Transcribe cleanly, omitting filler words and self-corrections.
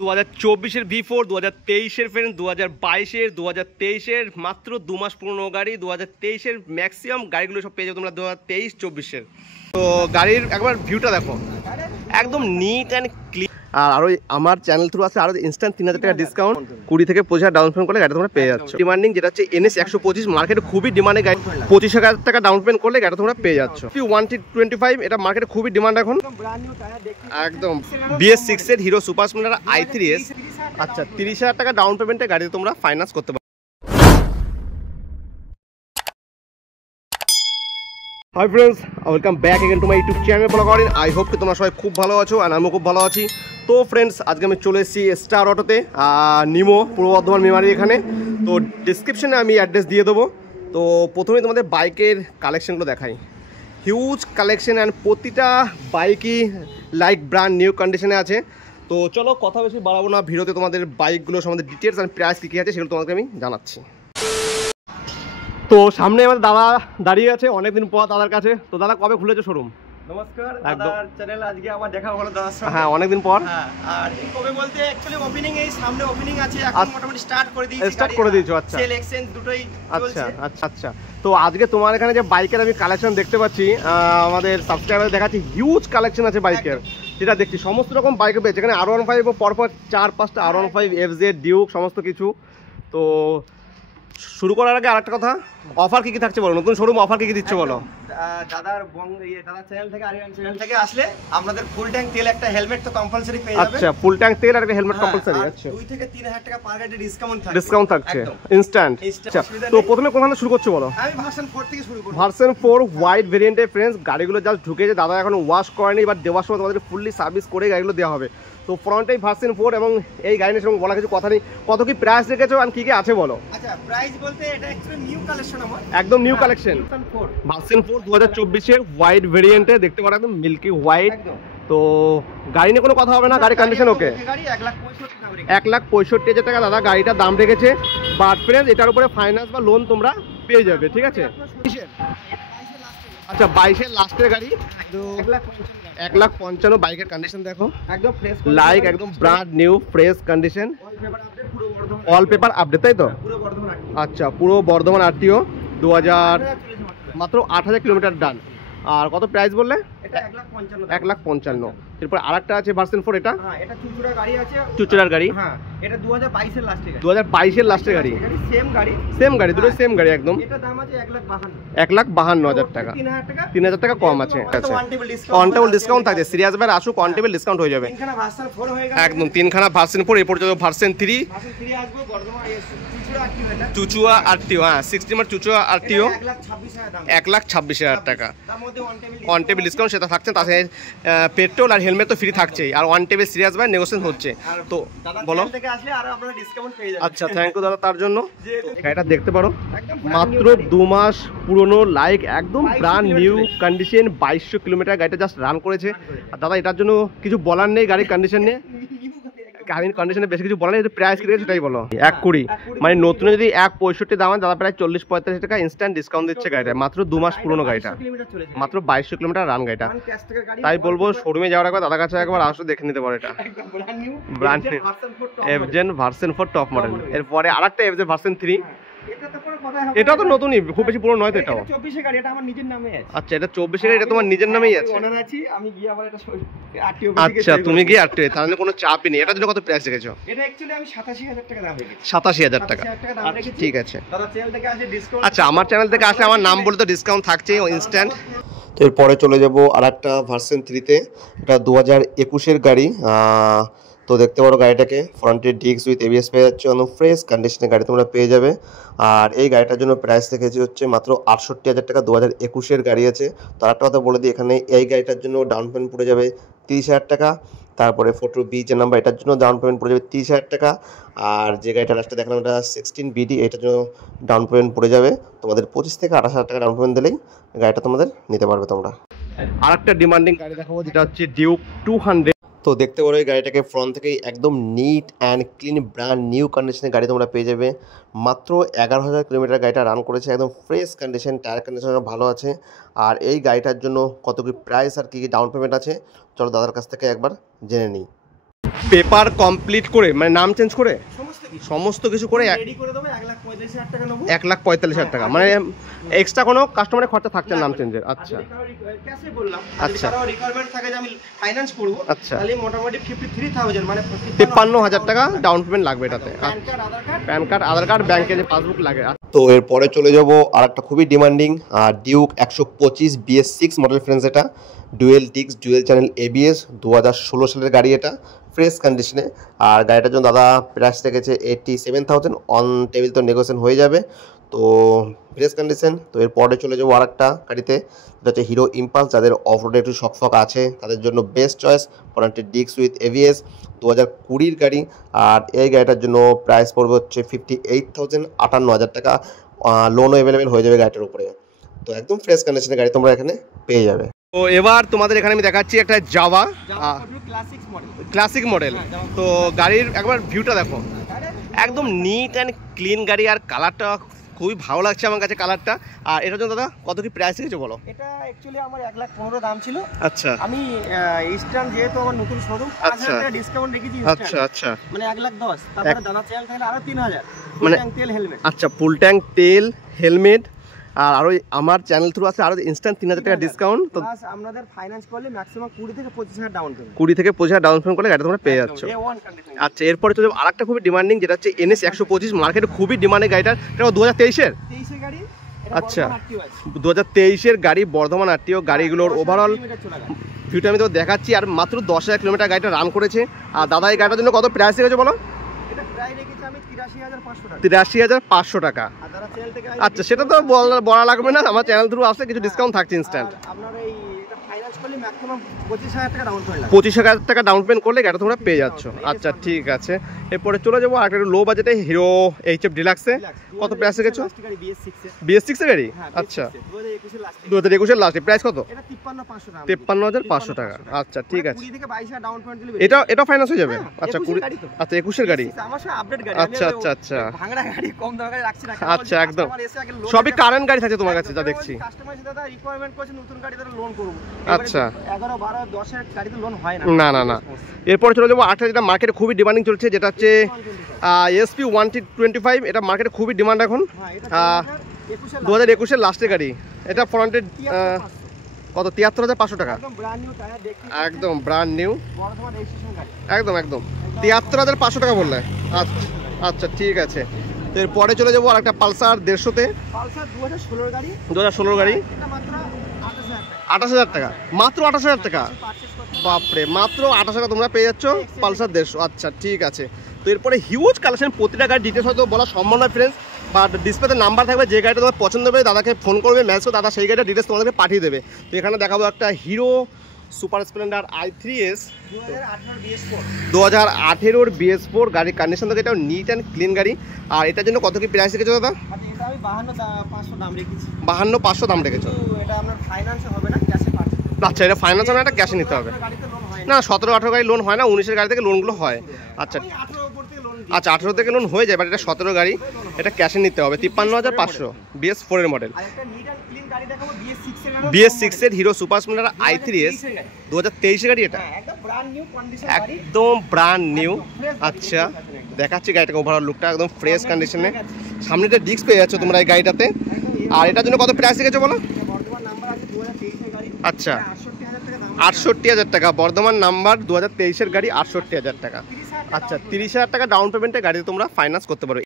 2024-এর V4, 2023-এর friend, 2022-এর, 2023-এর মাত্র 2 মাস পুরনো গাড়ি, 2023-এর ম্যাক্সিমাম গাড়িগুলো সব পেয়ে যাবে তোমরা 2023-24-এর। তো গাড়ির একবার ভিউটা দেখো, একদম নিট অ্যান্ড ক্লিন। আর আরও আমার চ্যানেল থ্রু আছে আরও ইনস্ট্যান্ট 3000 টাকা ডিসকাউন্ট, 20 থেকে 25,000 ডাউন পেমেন্ট করলে গাড়ি তোমরা পেয়ে যাচ্ছ। ডিমান্ডিং যেটা হচ্ছে NS 125, মার্কেটে খুবই ডিমান্ডে গাড়ি, 25,000 টাকা ডাউন পেমেন্ট করলে গাড়ি তোমরা পেয়ে যাচ্ছ। 125 এটা মার্কেটে খুবই ডিমান্ড এখন, একদম BS6 এর হিরো সুপার স্প্লেন্ডার i3s। আচ্ছা, 30,000 টাকা ডাউন পেমেন্টে গাড়ি তোমরা ফাইন্যান্স করতে পারো। Hi friends, welcome back again to my YouTube channel ব্লগারিন। আই হোপ কি তোমরা সবাই খুব ভালো আছো আর আমিও খুব ভালো আছি। তো ফ্রেন্ডস, আজকে আমি চলে এসেছি স্টার অটোতে, নিমো, পূর্ব বর্ধমান মেমারি এখানে। তো ডিসক্রিপশনে আমি অ্যাড্রেস দিয়ে দেবো। তো প্রথমেই তোমাদের বাইকের কালেকশনগুলো দেখাই। হিউজ কালেকশন অ্যান্ড প্রতিটা বাইকই লাইক ব্র্যান্ড নিউ কন্ডিশনে আছে। তো চলো কথা বেশি বাড়াবো না, ভিডিওতে তোমাদের বাইকগুলো সম্বন্ধে ডিটেলস অ্যান্ড প্রাইস কী কী আছে সেগুলো তোমাকে আমি জানাচ্ছি। তো সামনে আমাদের দাদা দাঁড়িয়ে আছে অনেকদিন পর দাদার কাছে। তো দাদা, কবে খুলেছে শোরুম? নমস্কার, দাদার চ্যানেল আজকে আবার দেখা হলো দাদার সঙ্গে। হ্যাঁ, অনেকদিন পর। হ্যাঁ, আর এই কবে বলতে অ্যাকচুয়ালি ওপেনিং এই সামনে ওপেনিং আছে, এখন মোটামুটি স্টার্ট করে দিয়েছি। আচ্ছা, সেল এক্সচেঞ্জ দুটোই চলছে। আচ্ছা। তো আজকে তোমার এখানে যে বাইকের আমি কালেকশন দেখতে পাচ্ছি, আমাদের সাবস্ক্রাইবার দেখাচ্ছি হিউজ কালেকশন আছে বাইকের, যেটা দেখছি সমস্ত রকম বাইক পেয়েছে এখানে। R15 পরপর 4-5টা R15, FZ, ডিউক সমস্ত কিছু। তো শুরু করার আগে আরেকটা কথা, অফার কি কি থাকছে বলো, নতুন শোরুম অফার কি কি দিচ্ছে বলো। দাদার চ্যানেল থেকে আরিয়ান চ্যানেল থেকে আসলে আপনাদের ফুল ট্যাঙ্ক তেল, একটা হেলমেট তো কম্পালসরি পেয়ে যাবেন। আচ্ছা, ফুল ট্যাঙ্ক তেল আর একটা হেলমেট কম্পালসরি। আচ্ছা, 2 থেকে 3,000 টাকা পার গাড়ি ডিসকাউন্ট থাকছে ইনস্ট্যান্ট। আচ্ছা, তো প্রথমে কোথা থেকে শুরু করছো বলো? আমি ভার্সন 4 থেকে শুরু করব। ভার্সন 4 হোয়াইট ভেরিয়েন্টে ফ্রেন্ডস, গাড়িগুলো জাস্ট ঢুকেছে, দাদা এখন ওয়াশ করেনি, এবার দেওয়ার সময় তোমাদের ফুললি সার্ভিস করে গাড়িগুলো দেওয়া হবে। তো ফ্রন্টেই ভার্সন 4 এবং এই গাড়ির সঙ্গে বলা কিছু কথা নেই। কত কি প্রাইস রেখেছো আর কি কি আছে বলো? আচ্ছা, প্রাইস বলতে এটা অ্যাকচুয়ালি নিউ কালেকশন আমার, একদম নিউ কালেকশন। ভার্সন 4 2024-এর হোয়াইট ভেরিয়েন্টে দেখতে পারো, একদম মিল্কি হোয়াইট। তো গাড়ি নিয়ে কোনো কথা হবে না, গাড়ি কন্ডিশন ওকে। গাড়ি 1,65,000 টাকা দাদা গাড়িটার দাম রেখেছে। বাট ফ্রেন্ডস, এটার উপরে ফাইন্যান্স বা লোন তোমরা পেয়ে যাবে, ঠিক আছে? আচ্ছা, 22-এর লাস্টের গাড়ি, 1,55,000। বাইকের কন্ডিশন দেখো, একদম ফ্রেশ লাইক একদম brand new fresh condition, all paper update, তাই তো? আচ্ছা, পুরো বর্ধমান RTO 2000, মাত্র 8,000 কিলোমিটার ডান। আর কত প্রাইস বললে? এটা 1,55,000। 1,55,000। এরপর আরেকটা আছে ভার্সন 4, এটা এটা চুচুড়া গাড়ি আছে, চুচুড়ার গাড়ি। হ্যাঁ, এটা 2022-এর লাস্টে গাড়ি। 2022-এর লাস্টের গাড়ি, সেম গাড়ি, দুটো সেম গাড়ি একদম। এটা দাম আছে 1,52,000। 1,52,000 টাকা, 3,000 টাকা কম আছে। আচ্ছা, অন টেবল ডিসকাউন্ট থাকছে, সিরিয়াস ভাই আসুক, অন টেবল ডিসকাউন্ট হয়ে যাবে। তিনখানা ভার্সন 4 হয়ে গেল, একদম 3খানা ভার্সন 4, এরপর যাবে ভার্সন 3 আসবে বর্ধমান চুচুড়া RTO, এটা চুচুড়া RTO। হ্যাঁ, 60 চুচুড়া RTO, 1,26,000 দাম। 1,26,000 টাকা তার মধ্যে অন টেবিল ডিসকাউন্ট সেটা থাকছে, তার সাথে পেট্রোল আর হেলমেট তো ফ্রি থাকছেই, আর অন টেবিল সিরিয়াস ভাই নেগোসিয়েশন হচ্ছে। তো বলো। থেকে আসলে আরো আপনারা ডিসকাউন্ট পেয়ে যাবেন। আচ্ছা, থ্যাংক ইউ দাদা তার জন্য। গাড়িটা দেখতে পারো, মাত্র 2 মাস পুরনো, লাইক একদম ব্র্যান্ড নিউ কন্ডিশন, 2200 কিলোমিটার গাড়িটা জাস্ট রান করেছে। আর দাদা এটার জন্য কিছু বলার নেই, গাড়ির কন্ডিশন নিয়ে, গাড়ির কন্ডিশনে বেশি কিছু বলার নেই। প্রাইস কি রেখেছে সেটাই বলো। 1,20,000 মানে নতুন যদি 1,65,000 দাম, দাদা প্রায় 40-45 টাকা ইনস্ট্যান্ট ডিসকাউন্ট দিচ্ছে গাড়িটা, মাত্র 2 মাস পুরনো গাড়িটা, মাত্র 2200 কিলোমিটার রান গাড়িটা। তাই বলবো শোরুমে যাওয়ার একবার দাদার কাছে একবার আসো, দেখে নিতে পারো। এটা brand new FZ version 4 top model. এরপরে আরেকটা FZ ভার্সন 3, এটা তো নতুনই, খুব বেশি পুরো নয় তো। এটাও 24 গাড়ি, এটা আমার নিজের নামে আছে। আচ্ছা, এটা 24 গাড়ি, এটা তোমার নিজের নামেই আছে। ওনার আছি, আমি গিয়ে আবার এটা RTO। আচ্ছা, তুমি গিয়ে RTO, তাহলে কোনো চাপই নেই। এটার জন্য কত প্রাইস রেখেছো? এটা অ্যাকচুয়ালি আমি 87,000 টাকা দাম রেখেছি। 87,000 টাকা, দাম রেখেছি। ঠিক আছে। দাদা চ্যানেল থেকে আসে ডিসকাউন্ট। আচ্ছা, আমার চ্যানেল থেকে আসলে আমার নাম বলে তো ডিসকাউন্ট থাকছেই ইনস্ট্যান্ট। তো এরপরে চলে যাবো আরেকটা ভার্সন 3-তে, এটা 2021-এর গাড়ি। তো দেখতে পারো গাড়িটাকে, ফ্রন্টের ডিস্ক উইথ ABS পেয়ে যাচ্ছে, একদম ফ্রেশ কন্ডিশনের গাড়ি তোমরা পেয়ে যাবে। আর এই গাড়িটার জন্য প্রাইস রেখেছি হচ্ছে মাত্র 68,000 টাকা, 2021-এর গাড়ি আছে। তো আরেকটা কথা বলে দিই, এখানে এই গাড়িটার জন্য ডাউন পেমেন্ট পড়ে যাবে 30,000 টাকা। তারপরে 4B যে নাম্বার, এটার জন্য ডাউন পেমেন্ট পড়ে যাবে 30,000 টাকা। আর যে গাড়িটা লাস্টে দেখলাম এটা 16BD, এটার জন্য ডাউন পেমেন্ট পড়ে যাবে তোমাদের 25 থেকে 28,000 টাকা ডাউন পেমেন্ট দিলেই গাড়িটা তোমাদের নিতে পারবে তোমরা। আরেকটা ডিমান্ডিং গাড়ি দেখাবো, যেটা হচ্ছে ডিউক 200। তো দেখতে পারো এই গাড়িটাকে ফ্রন্ট থেকেই একদম neat and clean brand new কন্ডিশনের গাড়ি তোমরা পেয়ে যাবে। মাত্র 11,000 কিলোমিটার গাড়িটা রান করেছে, একদম ফ্রেশ কন্ডিশন, টায়ার কন্ডিশন ভালো আছে। আর এই গাড়িটার জন্য কত কি প্রাইস আর কী কী ডাউন পেমেন্ট আছে, চলো দাদার কাছ থেকে একবার জেনে নিই। পেপার কমপ্লিট করে মানে নাম চেঞ্জ করে সমস্ত কিছু করে রেডি করে দেবো 1,45,000 টাকা নেবো। 1,45,000 টাকা, মানে এক্সট্রা কোনো কাস্টমারের খরচা থাকছে নাম চেঞ্জের। আচ্ছা ক্যাশে বললাম, আচ্ছা। কারো রিকোয়ারমেন্ট থাকে যে আমি ফাইন্যান্স করব, আচ্ছা। তাহলে মোটামুটি 53,000 মানে 53,000 টাকা ডাউন পেমেন্ট লাগবে এটাতে। প্যান কার্ড, আধার কার্ড, ব্যাংকে যে পাসবুক লাগে। তো এরপরে চলে যাব আর একটা খুবই demanding Duke 125 BS6 model friends. এটা dual disc dual channel ABS 2016 সালের গাড়ি, এটা ফ্রেশ কন্ডিশনে। আর গাড়িটার জন্য দাদা প্রাইস রেখেছে 87,000, অন টেবিল তো নেগোসিয়েশন হয়ে যাবে। তো ফ্রেশ কন্ডিশন। তো এরপরে চলে যাবো আর একটা গাড়িতে, যেটা হচ্ছে হিরো ইম্পালস। যাদের অফ রোডে একটু শখ আছে তাদের জন্য বেস্ট চয়েস, ফ্রন্টের ডিস্ক উইথ ABS 2020 গাড়ি। আর এই গাড়িটার জন্য প্রাইস পড়বে হচ্ছে 58,000, 58,000 টাকা। লোনও অ্যাভেলেবেল হয়ে যাবে গাড়িটার উপরে। তো একদম ফ্রেশ কন্ডিশনের গাড়ি তোমরা এখানে পেয়ে যাবে। তো এবার তোমাদের এখানে আমি দেখাচ্ছি একটা জাভা ক্লাসিক মডেল। তো গাড়ির একবার ভিউটা দেখো, একদম নিট অ্যান্ড ক্লিন গাড়ি। আর কালারটা খুবই ভালো লাগছে আমার কাছে কালারটা। আর এটার জন্য দাদা কত কি প্রাইস রেখেছো বলো? এটা অ্যাকচুয়ালি আমার 1,15,000 দাম ছিল। আচ্ছা। আমি ইস্টার্ন যেহেতু আমার নতুন শোরুম, 5,000 টাকা ডিসকাউন্ট রেখেছি। আচ্ছা আচ্ছা, মানে 1,10,000। তারপরে দাদা চাল তাহলে আরো 3,000, মানে তেল হেলমেট। আচ্ছা, ফুল ট্যাঙ্ক তেল হেলমেট। আর আরো আমার চ্যানেল থ্রু আছে আরো ইনস্ট্যান্ট 3,000 টাকা ডিসকাউন্ট। তো প্লাস আপনাদের ফাইন্যান্স করলে ম্যাক্সিমাম 20 থেকে 25,000 ডাউন পেমেন্ট, 20 থেকে 25,000 ডাউন পেমেন্ট করলে গাড়ি তোমরা পেয়ে যাচ্ছ। আচ্ছা, এরপরে তো আরেকটা খুবই ডিমান্ডিং, যেটা হচ্ছে NS 125 মার্কেটে খুবই ডিমান্ডিং গাড়িটা। এটা 2023 এর গাড়ি। আচ্ছা, 2023 এর গাড়ি, বর্ধমান আরটিও। গাড়িগুলোর ওভারঅল ভিউটা আমি তো দেখাচ্ছি। আর মাত্র 10,000 কিলোমিটার গাড়িটা রান করেছে। আর দাদা এই গাড়িটার জন্য কত প্রাইস রেখেছে বলো? 83,500 টাকা। আচ্ছা, সেটা তো বলা লাগবে না, আমার চ্যানেল থ্রু আসলে কিছু ডিসকাউন্ট থাকছে ইনস্ট্যান্ট। 25,000 টাকা ডাউন পেমেন্ট করলে গাড়িটা তোমরা পেয়ে যাচ্ছ। আচ্ছা ঠিক আছে, এরপরে চলে যাবো আর একটা লো বাজেটে হিরো HF ডিলাক্সে। কত প্রাইস রেখেছো? BS6 এর গাড়ি। আচ্ছা, 2021 এর লাস্টে প্রাইস কত? 53,500 টাকা। আচ্ছা ঠিক আছে, এটা ফাইন্যান্স হয়ে যাবে। আচ্ছা 21 এর গাড়ি। আচ্ছা আচ্ছা আচ্ছা আচ্ছা, একদম সবই কারেন্ট গাড়ি থাকে তোমার কাছে যা দেখছি। আচ্ছা, না না না। এরপরে চলে যাবো আরেকটা, যেটা মার্কেটে খুবই ডিমান্ডিং চলছে, যেটা হচ্ছে SP 125। এটা মার্কেটে খুবই ডিমান্ড এখন। 2021 এর লাস্টের গাড়ি। এটা ফ্রন্টের কত? 73,500 টাকা। একদম ব্র্যান্ড নিউ, একদম একদম 73,500 টাকা বললে। আচ্ছা আচ্ছা ঠিক আছে। তো এরপরে চলে যাবো আর একটা পালসার 150-তে। 2016 গাড়ি, 28,000 টাকা। মাত্র 28,000 টাকা, বাপরে, মাত্র 28,000 টাকা তোমরা পেয়ে যাচ্ছ পালসার 150। আচ্ছা ঠিক আছে। তো এরপরে হিউজ কালেকশন, প্রতিটা গাড়ির ডিটেলস হয়তো বলা সম্ভব নয় ফ্রেন্ডস, বাট ডিসপ্লেতে নাম্বার থাকবে, যে গাড়িটা তোমার পছন্দ হবে দাদাকে ফোন করবে, ম্যাচ করে দাদা সেই গাড়িটা ডিটেলস তোমাদেরকে পাঠিয়ে দেবে। তো এখানে দেখাবো একটা hero super Splendor i3s 2018 BS4 গাড়ির কন্ডিশন থেকে। এটাও নিট অ্যান্ড ক্লিন গাড়ি। আর এটার জন্য কত কি প্রাইস রেখেছো দাদা? 52,500 দাম রেখেছো। আচ্ছা, এটা ফাইন্যান্স হবে না, এটা ক্যাশে নিতে হবে না? 17-18 গাড়ি লোন হয় না, 19-এর গাড়ি থেকে লোনগুলো হয়। আচ্ছা আচ্ছা, 18 থেকে লোন হয়ে যায়, বাট এটা 17 গাড়ি, এটা ক্যাশে নিতে হবে। 53,500 BS4 এর মডেল। BS6 এর হিরো সুপার স্প্লেন্ডার i3s 2023 গাড়ি। এটা একদম ব্র্যান্ড নিউ। আচ্ছা দেখাচ্ছি গাড়িটাকে, ওভারঅল লুকটা একদম ফ্রেশ কন্ডিশনে। সামনেটা ডিস্ক পেয়ে যাচ্ছ তোমরা এই গাড়িটাতে। আর এটার জন্য কত প্রাইস রেখেছো বলো? আচ্ছা, 68,000 টাকা। বর্ধমান নাম্বার, 2023 এর গাড়ি, 68,000 টাকা। আচ্ছা, 30,000 টাকা ডাউন পেমেন্টে গাড়ি তোমরা ফাইন্যান্স করতে পারো।